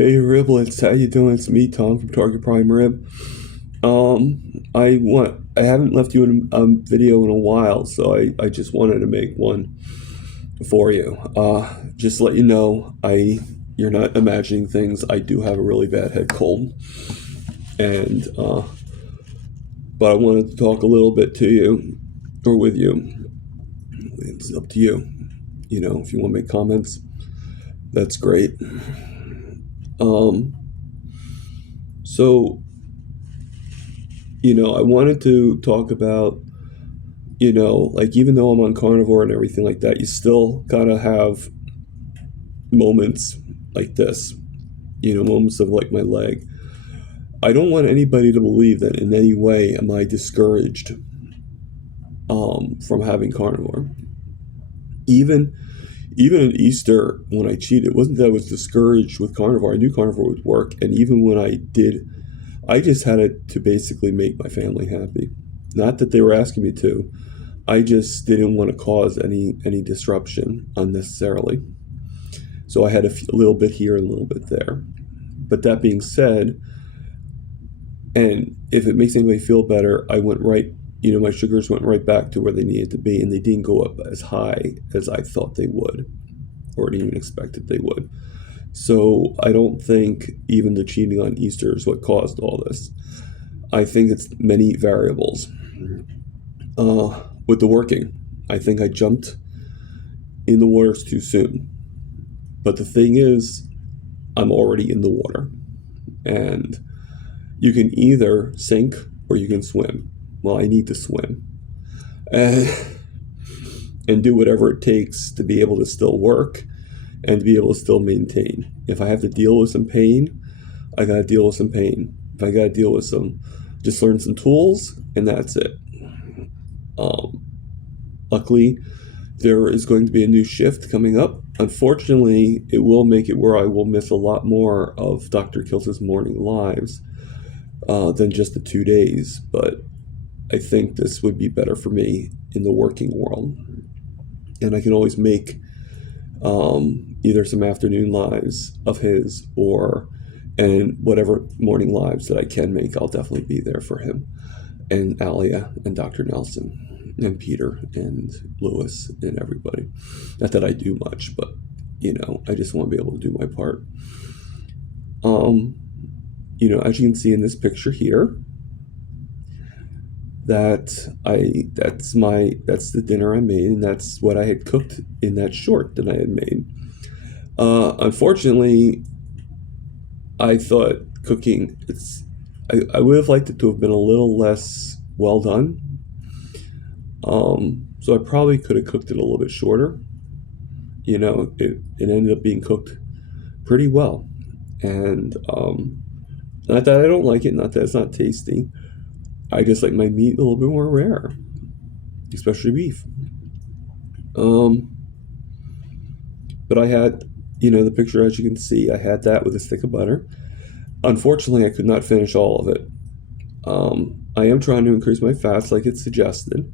Hey Riblets, how you doing? It's me, Tom from Target Prime Rib. I haven't left you in a video in a while, so I just wanted to make one for you. Just to let you know, you're not imagining things. I do have a really bad head cold, and but I wanted to talk a little bit to you or with you. It's up to you. You know, if you want to make comments, that's great. Um, so I wanted to talk about, like even though I'm on carnivore and everything like that, you still gotta have moments like this, moments of like my leg. I don't want anybody to believe that in any way am I discouraged from having carnivore. Even even at Easter when I cheated, it wasn't that I was discouraged with carnivore. I knew carnivore would work, and even when I did, I just had it to basically make my family happy. Not that they were asking me to. I just didn't want to cause any disruption unnecessarily. So I had a little bit here and a little bit there. But that being said, and if it makes anybody feel better, I went right, my sugars went right back to where they needed to be, and they didn't go up as high as I thought they would, or even expected they would. So I don't think even the cheating on Easter is what caused all this. I think it's many variables. With the working, I think I jumped in the waters too soon. But the thing is, I'm already in the water. And you can either sink or you can swim. Well, I need to swim. And, and do whatever it takes to be able to still work and to be able to still maintain. If I have to deal with some pain, I gotta deal with some pain. If I gotta deal with just learn some tools, and that's it. Luckily, there is going to be a new shift coming up. Unfortunately, it will make it where I will miss a lot more of Dr. Kills' morning lives than just the 2 days, but I think this would be better for me in the working world. And I can always make either some afternoon lives of his and whatever morning lives that I can make, I'll definitely be there for him and Alia and Dr. Nelson and Peter and Lewis and everybody. Not that I do much, but I just want to be able to do my part. As you can see in this picture here, that's the dinner I made, and that's what I had cooked in that short that I had made. Unfortunately, I thought cooking I would have liked it to have been a little less well done. So I probably could have cooked it a little bit shorter. It ended up being cooked pretty well, and not that I don't like it, not that it's not tasty. I just like my meat a little bit more rare, especially beef. But I had, the picture as you can see, I had that with a stick of butter. Unfortunately, I could not finish all of it. I am trying to increase my fats like it's suggested,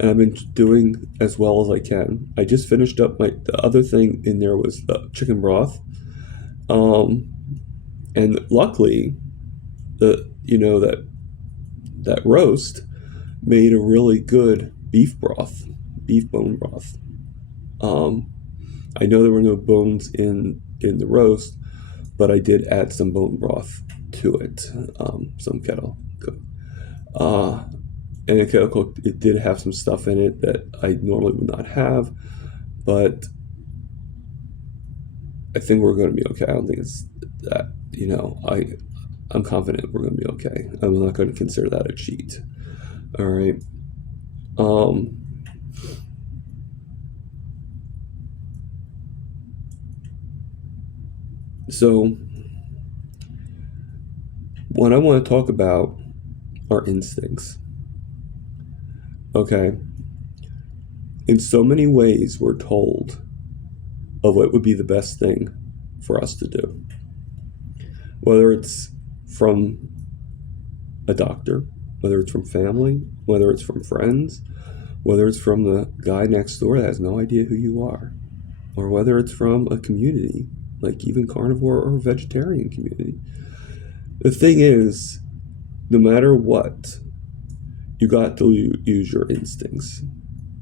and I've been doing as well as I can. I just finished up the other thing in there was the chicken broth. And luckily, that roast made a really good beef bone broth. I know there were no bones in the roast, but I did add some bone broth to it, some kettle cooked. And in kettle cooked, it did have some stuff in it that I normally would not have, but I think we're going to be okay. I don't think it's that, I'm confident we're going to be okay. I'm not going to consider that a cheat. All right. So what I want to talk about are instincts. Okay. In so many ways, we're told of what would be the best thing for us to do. Whether it's from a doctor, whether it's from family, whether it's from friends, whether it's from the guy next door that has no idea who you are, or whether it's from a community like even carnivore or vegetarian community. The thing is, no matter what, you got to use your instincts.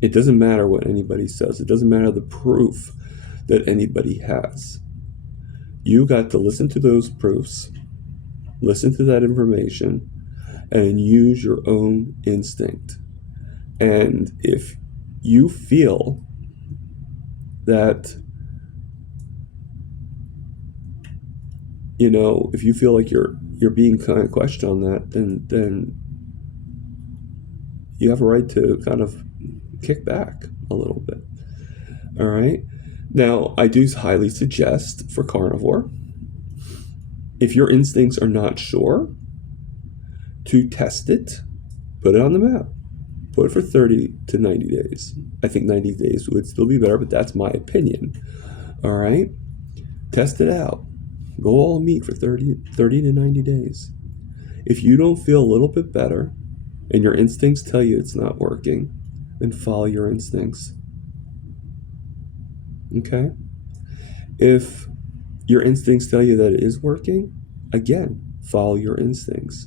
It doesn't matter what anybody says. It doesn't matter the proof that anybody has. You got to listen to those proofs, listen to that information, and use your own instinct. And if you feel that, if you feel like you're being kind of questioned on that, then you have a right to kind of kick back a little bit. All right. Now, I do highly suggest for carnivore, if your instincts are not sure, to test it, put it on the map, put it for 30 to 90 days. I think 90 days would still be better, but that's my opinion. All right. Test it out. Go all meat for 30 to 90 days. If you don't feel a little bit better and your instincts tell you it's not working, then follow your instincts. Okay? If your instincts tell you that it is working, again, follow your instincts.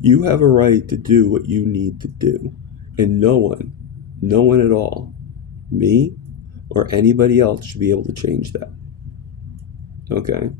You have a right to do what you need to do. And no one at all, me or anybody else, should be able to change that. Okay?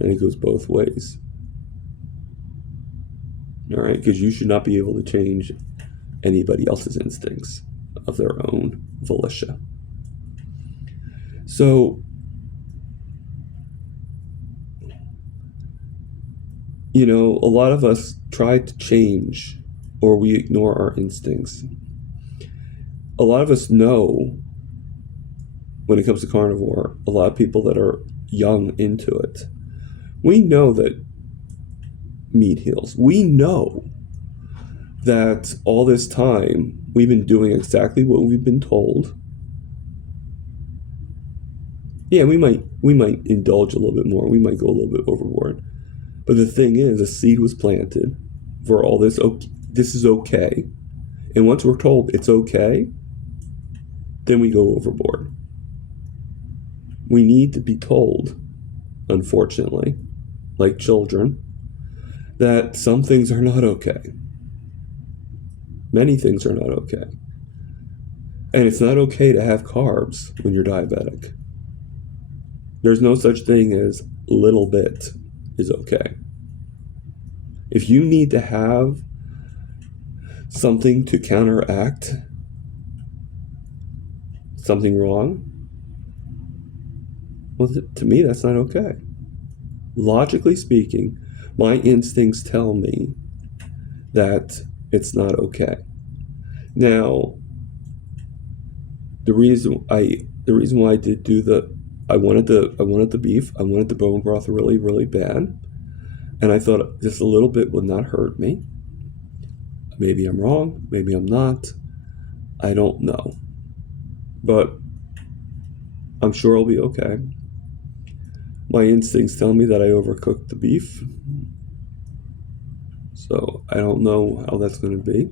And it goes both ways. All right? Because you should not be able to change anybody else's instincts of their own volition. So, a lot of us try to change, or we ignore our instincts. A lot of us know, when it comes to carnivore, a lot of people that are young into it, we know that meat heals. We know that all this time we've been doing exactly what we've been told. Yeah, we might indulge a little bit more. We might go a little bit overboard. But the thing is, a seed was planted for all this. This is okay. And once we're told it's okay, then we go overboard. We need to be told, unfortunately, like children, that some things are not okay. Many things are not okay. And it's not okay to have carbs when you're diabetic. There's no such thing as little bit is okay. If you need to have something to counteract something wrong, well, to me, that's not okay. Logically speaking, my instincts tell me that it's not okay. Now, the reason why I did do I wanted the beef, I wanted the bone broth really, really bad, and I thought just a little bit would not hurt me. Maybe I'm wrong, maybe I'm not. I don't know, but I'm sure I'll be okay. My instincts tell me that I overcooked the beef, so I don't know how that's going to be.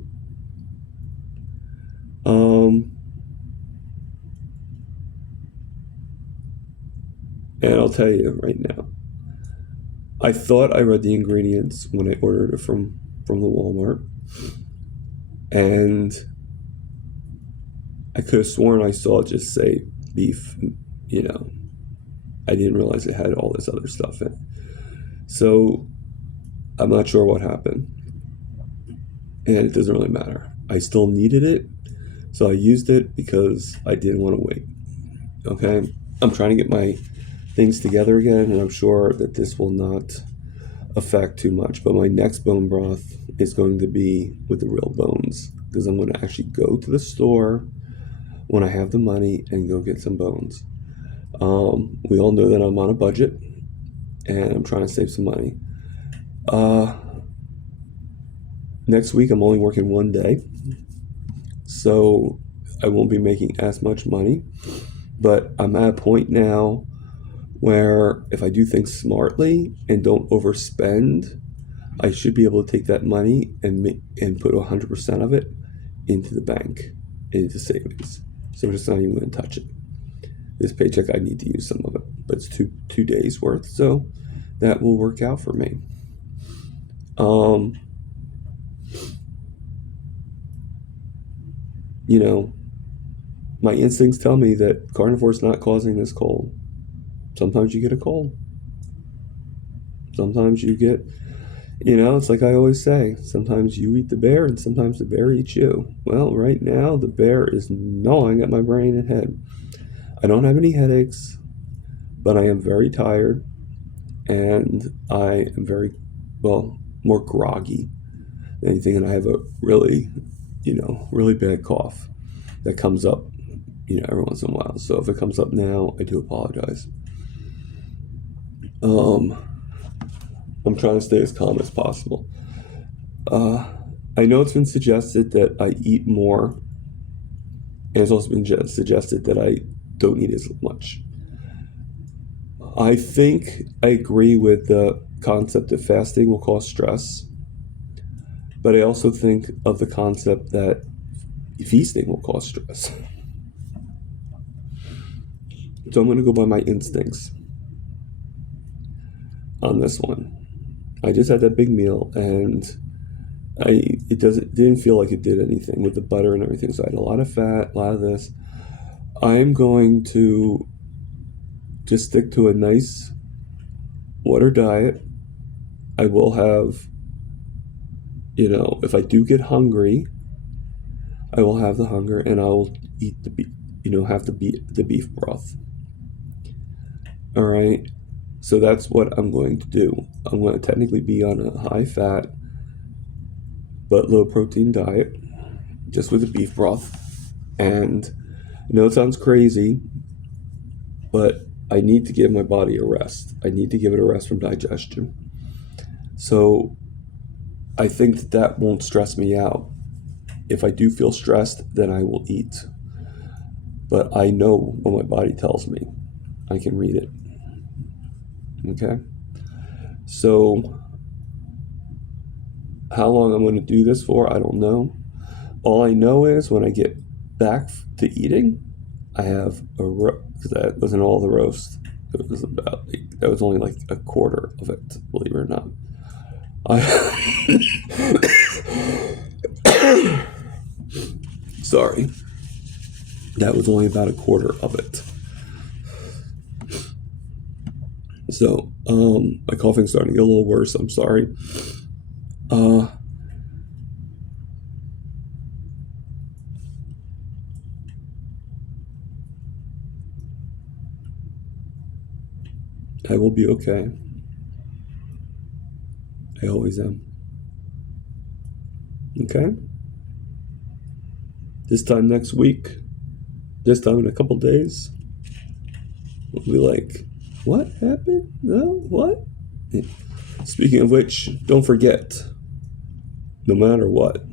And I'll tell you right now, I thought I read the ingredients when I ordered it from the Walmart, and I could have sworn I saw it just say beef, I didn't realize it had all this other stuff in it. So I'm not sure what happened, and it doesn't really matter. I still needed it, so I used it because I didn't want to wait. Okay? I'm trying to get my things together again, and I'm sure that this will not affect too much, but my next bone broth is going to be with the real bones, because I'm going to actually go to the store when I have the money and go get some bones. We all know that I'm on a budget and I'm trying to save some money. Next week I'm only working one day, so I won't be making as much money, but I'm at a point now where if I do things smartly and don't overspend, I should be able to take that money and put 100% of it into the bank, into savings. So I'm just not even going to touch it. This paycheck, I need to use some of it. but it's two days worth, so that will work out for me. You know, my instincts tell me that carnivore is not causing this cold. Sometimes you get a cold. Sometimes you get, it's like I always say, sometimes you eat the bear and sometimes the bear eats you. Well, right now the bear is gnawing at my brain and head. I don't have any headaches, but I am very tired and I am very, more groggy than anything. And I have a really, really bad cough that comes up, every once in a while. So if it comes up now, I do apologize. I'm trying to stay as calm as possible. I know it's been suggested that I eat more, and it's also been suggested that I don't eat as much. I think I agree with the concept that fasting will cause stress, but I also think of the concept that feasting will cause stress. So I'm going to go by my instincts on this one. I just had that big meal, and it didn't feel like it did anything with the butter and everything. So I had a lot of fat, a lot of this. I'm going to just stick to a nice water diet. I will have, if I do get hungry, I will have the hunger, and I will eat the beef, have the beef broth. All right. So that's what I'm going to do. I'm going to technically be on a high fat but low protein diet, just with the beef broth. And it sounds crazy, but I need to give my body a rest. I need to give it a rest from digestion. So I think that won't stress me out. If I do feel stressed, then I will eat. But I know what my body tells me. I can read it. Okay? So how long I'm going to do this for, I don't know. All I know is when I get back to eating, I have because that wasn't all the roast. It was that was only like a quarter of it, believe it or not. Sorry. That was only about a quarter of it. So, my coughing's starting to get a little worse. I'm sorry. I will be okay. I always am. Okay? This time next week, this time in a couple days, we'll be like, what happened? No? What? Speaking of which, don't forget, no matter what,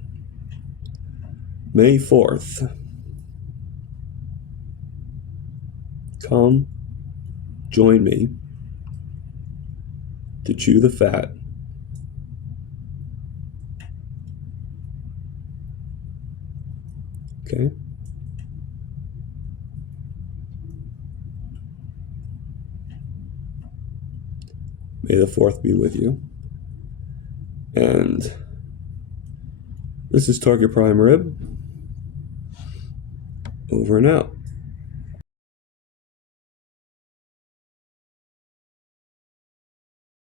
May 4th, come join me to chew the fat. Okay? May the 4th be with you. And this is Target Prime Rib. Over and out.